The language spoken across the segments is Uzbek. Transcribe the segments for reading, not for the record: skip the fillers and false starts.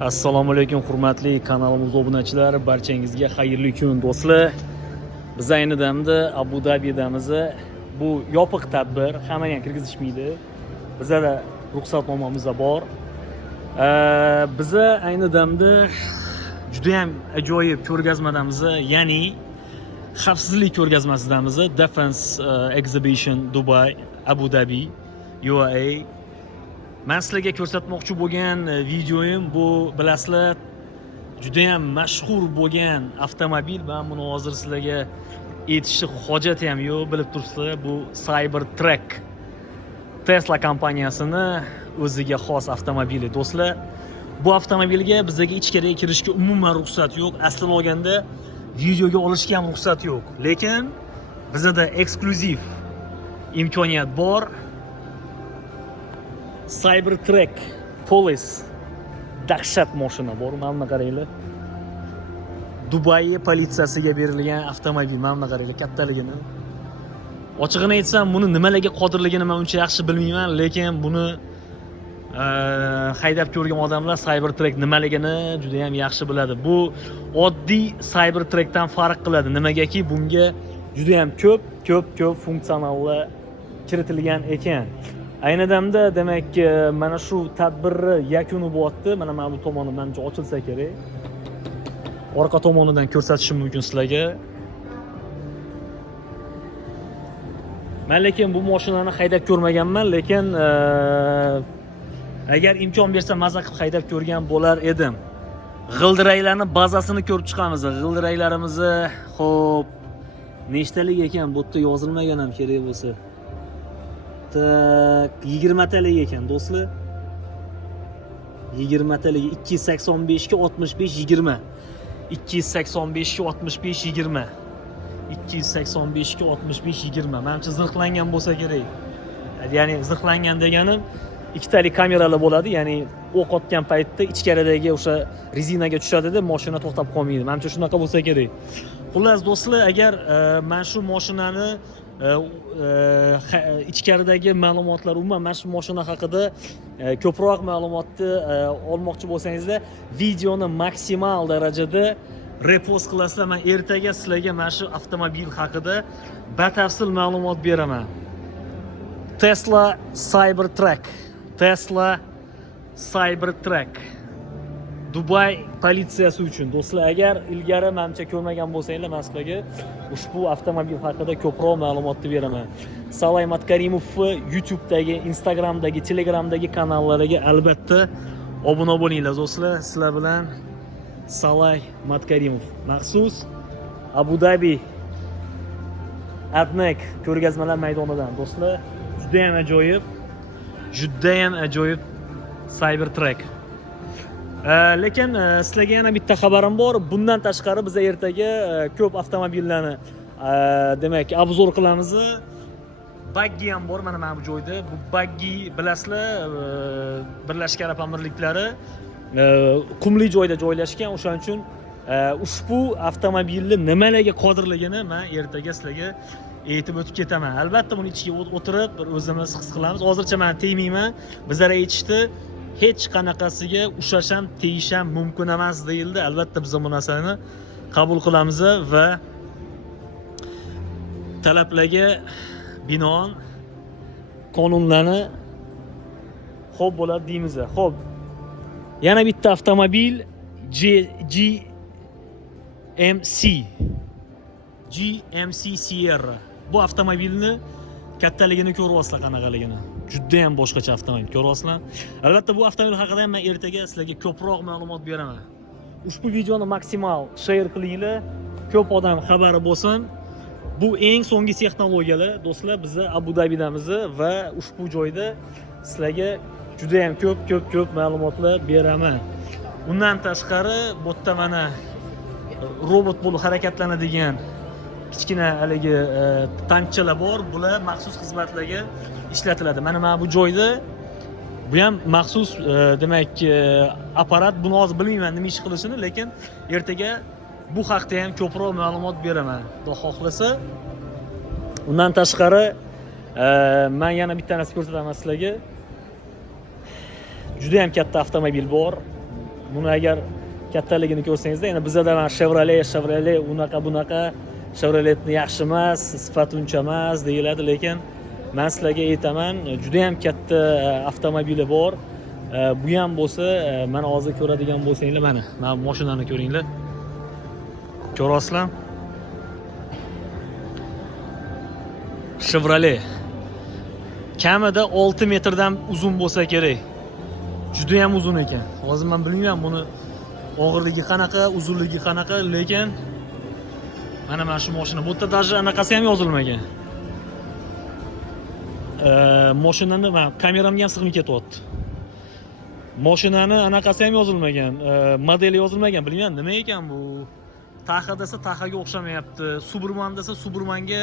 Assalomu alaykum hurmatli kanalimiz obunachilari, barchangizga xayrli kun do'stlar. Biz ayni damda Abu Dabidamiz. Bu yopiq tadbir, hammani ham kirgizishmaydi. Bizda ruxsatnomamiz bor. Biz ayni damda juda ham ajoyib ko'rgazmadamiz, ya'ni xavfsizlik ko'rgazmasidamiz. Defense Exhibition Dubai, Abu Dhabi, UAE. Men sizlarga ko'rsatmoqchi bo'lgan videoyim bu, bilasizlar, juda ham mashhur bo'lgan avtomobil. Men buni hozir sizlarga aytishni hojati ham yo'q, bilib turibsizlar. Bu Cybertruck. Tesla kompaniyasini o'ziga xos avtomobili do'stlar. Bu avtomobilga bizga ichkariga kirishga umuman ruxsat yo'q. Aslini olganda videoga olishga ham ruxsat yo'q. Lekin bizda eksklyuziv imkoniyat bor. Cybertruck Police dahshat mashina bor. Mana qaranglar. Dubai politsiyasiga berilgan avtomobil. Mana qaranglar kattaligini. Ochig'ini aytsam, buni nimalarga qodirligini men uncha yaxshi bilmayman, lekin buni haydab ko'rgan odamlar Cybertruck nimaligini juda ham yaxshi biladi. Bu oddiy Cybertruckdan farq qiladi. Nimagaki bunga juda ham ko'p funksionallar kiritilgan ekan. Ayni damda demak, mana shu tadbirni yakuni bo'lyapti. Mana bu tomoni menimcha ochilsa kerak. Orqa tomonidan ko'rsatishim mumkin sizlarga. Men lekin bu mashinani haydab ko'rmaganman, lekin agar imkon bersa maza qilib haydab ko'rgan bo'lar edim. G'ildiraylarning bazasini ko'rib chiqamiz. G'ildiraylarimizni, xo'p, nechtalik ekan? Bu yerda yozilmagan ham kerak bo'lsa. 20 talik ekan do'stlar. 20 talik 285 ga 65 20. 285 ga 65 20. 285 ga 65 20. Menimcha zirhlangan bo'lsa kerak. Ya'ni zirhlangan deganim ikkitalik kameralar bo'ladi, ya'ni o'q otgan paytda ichkaridagi o'sha rezinaga tushadi-da, mashina to'xtab qolmaydi. Menimcha shunaqa bo'lsa kerak. Xullas do'stlar, agar men shu mashinani ichkaridagi ma'lumotlar, umuman mana shu mashina haqida ko'proq ma'lumotni olmoqchi bo'lsangizlar, videoni maksimal darajada repost qilasizlar. Men ertaga sizlarga mana shu avtomobil haqida batafsil ma'lumot beraman. Tesla Cybertruck Dubai politsiyasi uchun do'stlar. Agar ilgari menimcha ko'rmagan bo'lsanglar, men sizlarga ushbu avtomobil haqida ko'proq ma'lumotni beraman. Salay Matkarimov YouTube'dagi, Instagram'dagi, Telegram'dagi kanallariga albatta obuna bo'linglar do'stlar. Sizlar bilan Salay Matkarimov. Maxsus Abu Dhabi Adnek ko'rgazmalar maydonidan do'stlar. Juda ham ajoyib Cybertruck. Lekin sizlarga yana bitta xabarim bor. Bundan tashqari biz ertaga ko'p avtomobillarni demak obzor qilamiz. Baggi ham bor mana bu joyda. Bu baggi bilasizlar, Birlashgan Arab Amirliklari qumli joyda joylashgan. O'shaning uchun ushbu avtomobilni nimalarga qodirligini men ertaga sizlarga aytib o'tib ketaman. Albatta buni ichiga o'tirib bir o'zimiz his qilamiz. Hozircha men tegmayman. Bizlar aytishdi, hech qanaqasiga ushlash ham, tegish ham mumkin emas deyildi. Albatta biz bu narsani qabul qilamiz va talablarga binoan qonunlarni xo'p bo'ladi deymiz. Xo'p. Yana bitta avtomobil GMC Sierra. Bu avtomobilni kattaligini ko'ryapsizlar, qanaqaligini. Juda ham boshqacha avtomobil, ko'ryapsizlar. Albatta bu avtomobil haqida ham men ertaga sizlarga ko'proq ma'lumot beraman. Ushbu videoni maksimal share qilinglar, ko'p odam xabari bo'lsin. Bu eng so'nggi texnologiyalar do'stlar, biz Abu Dabidamiz va ushbu joyda sizlarga juda ham ko'p ma'lumotlar beraman. Undan tashqari bu yerda mana robot bo'lib harakatlanadigan kichkina haligi tankchalar bor. Bular maxsus xizmatlarga ishlatiladi. Mana bu joyda bu ham maxsus demak apparat. Buni hozir bilmayman nima ish qilishini, lekin ertaga bu haqda ham ko'proq ma'lumot beraman, xudo xohlasa. Undan tashqari men yana bitta narsa ko'rsataman sizlarga. Juda ham katta avtomobil bor. buni agar kattaligini ko'rsangizda, endi bizda mana Chevrolet unaqa bunaqa, Chevroletni yaxshi emas, sifati uncha emas deyiladi, lekin men sizlarga aytaman, juda ham katta avtomobili bor. Bu ham bo'lsa, mana hozir ko'radigan bo'lsanglar, mana mashinani ko'ringlar. Ko'rasizlar? Chevrolet kamida 6 metrdan uzun bo'lsa kerak. Juda ham uzun ekan. Hozir men bilmayman buni og'irligi qanaqa, uzunligi qanaqa, lekin mana shu mashina. Bu yerda даже anaqasi ham yozilmagan. Mashinani men kameramga ham sig'may ketyapti. Mashinani anaqasi ham yozilmagan, modeli yozilmagan. Bilmayman nima ekan bu. Taxa desa Taxaga o'xshamayapti. Suburban desa Suburmanga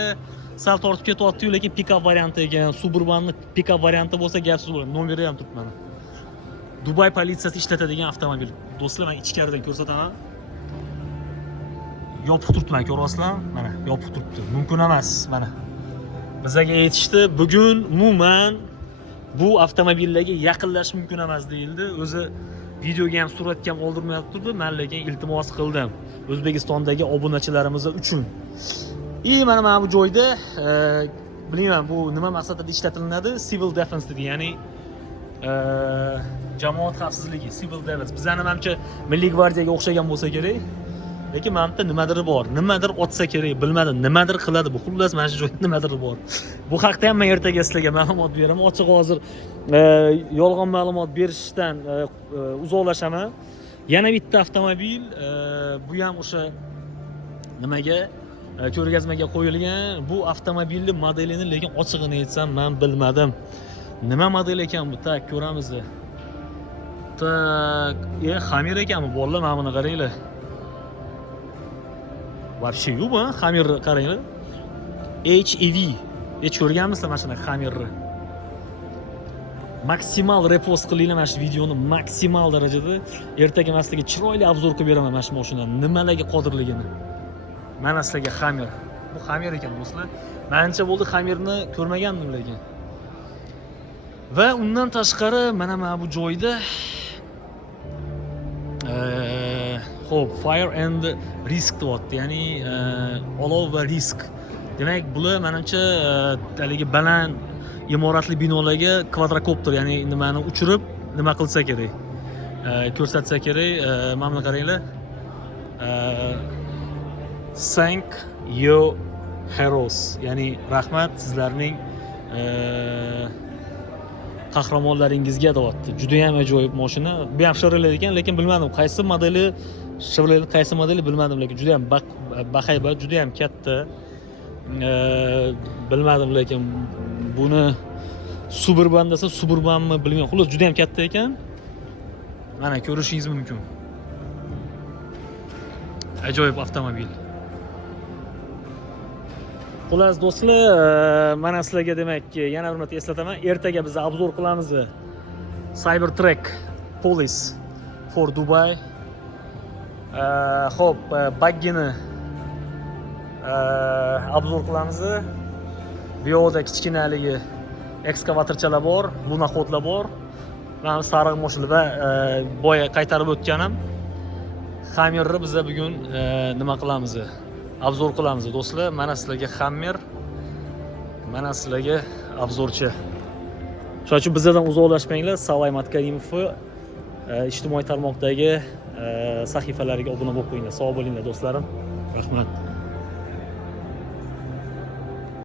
sal tortib ketyapti-yu, lekin pikap varianti ekan. Suburbanni pikap varianti bo'lsa gapsiz bo'ladi. Nomeri ham turibdi mana. Dubay politsiyasi ishlatadigan avtomobil. Do'stlar, men ichkaridan ko'rsataman. Yopiq turibdi, ko'ryapsizlar? Mana yopiq turibdi. Mumkin emas, mana. Bizga aytishdi, bugun umuman bu avtomobillarga yaqinlash mumkin emas deyildi. O'zi videoga ham suratga ham oldirmayapti turdi. Men lekin iltimos qildim O'zbekistondagi obunachilarimiz uchun. Mana bu joyda bilmayman bu nima maqsadida ishlatilinadi? Civil defense dedi, ya'ni jamoat xavfsizligi, civil defense. Bizlarning menimcha Milliy gvardiyaga o'xshagan bo'lsa kerak. Lekin menimda nimadir bor. Nimadir otsa kerak, bilmadim. Nimadir qiladi bu. Xullas mana shu joyda nimadir bor. Bu haqda ham men ertaga sizlarga ma'lumot beraman. Ochiq hozir yolg'on ma'lumot berishdan uzoqlashaman. Yana bitta avtomobil, bu ham o'sha nimaga ko'rgazmaga qo'yilgan. Bu avtomobilning modelini lekin ochig'ini aytsam men bilmadim. Nima model ekan bu? Tak, ko'ramiz. Tak, Hamir ekanmi? Bolalar, mana buni qaranglar. Вообще yo'q bu, Hamir qaranglar. HEV. Hech ko'rganmisizlar mana shunday Hamirni? Maksimal repost qilinglar mana shu videoni, maksimal darajada. Ertaga men sizlarga chiroyli obzor qilib beraman mana shu mashinani, nimalarga qodirligini. Mana sizlarga Hamir. Bu Hamir ekan do'stlar. Menimcha bo'ldi Hamirni ko'rmagandim lekin. Va undan tashqari mana bu joyda xo'p, fire and risk deyapti, ya'ni olov va risk. Demak, bular menimcha haligi baland imoratli binolarga kvadrokopter, ya'ni nimani uchirib, nima qilsa kerak, ko'rsatsa kerak. Mana buni qaranglar. Thank you heroes, ya'ni rahmat sizlarning qahramonlaringizga deyapti. Juda ham ajoyib mashina. Bu ham Chevrolet ekan, lekin bilmadim qaysi modeli, Chevrolet qaysi modeli bilmadim, lekin juda ham bahaybat, juda ham katta. Bilmadim, lekin buni Suburban desa Suburbanmi bilmayman. Xullas juda ham katta ekan. Mana ko'rishingiz mumkin. Ajoyib avtomobil. Xullas do'stlar, mana sizlarga demak yana bir marta eslataman, ertaga biz obzor qilamiz Cybertruck Police for Dubai. Xo'p, baggini obzor qilamiz. Bu yerda kichkinaligi ekskavatorchalar bor, lunoxodlar bor. Mana sariq mashina va boya qaytarib o'tganim Hamirni biz bugun nima qilamiz? Obzor qilamiz do'stlar. Mana sizlarga Hammer, mana sizlarga obzorchi. Shuning uchun bizdan uzoqlashmanglar. Savay Matkarimov ijtimoiy tarmoqdagi sahifalariga obuna bo'lib qo'yinglar. Sog' bo'linglar do'stlarim. Rahmat.